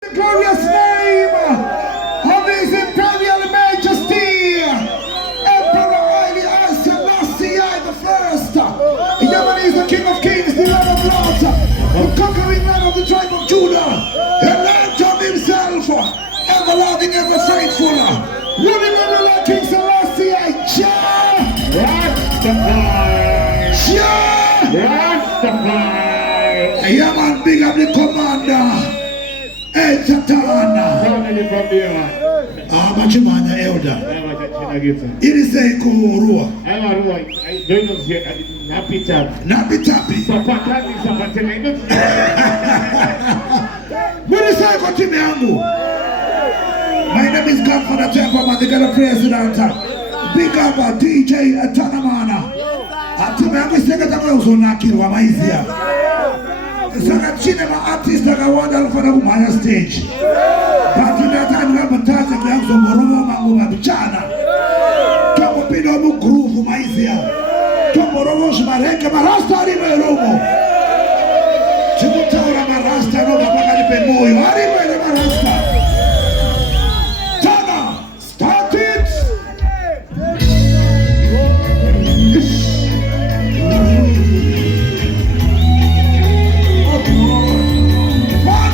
The glorious name of His Imperial Majesty, Emperor Haile Selassie the First. Yemen is the King of Kings, the Lord of Lords, the conquering man of the tribe of Judah, the Lord of himself, ever loving, ever faithful, ruling over like King Selassie. Jah! Rastafari! Jah! Rastafari! Yemen, big up the commander. Hey, Tatana. Machimanya elder. It is a Kurua. Napi Tapi. What is that? My name is Godfather Temperman, the God President. Big up DJ Tanamana. Atimeambi sekata kwa uzonaki wa maizia. Saka cinema artist akawanda alifana kumanya stage. But in that time kama mtaza kwa mzomoromo mangu mabichana. Kama pido mu groove maizia. Kama romo marasta alimeromo. Chimutaura marasta no kapaka lipe moyo.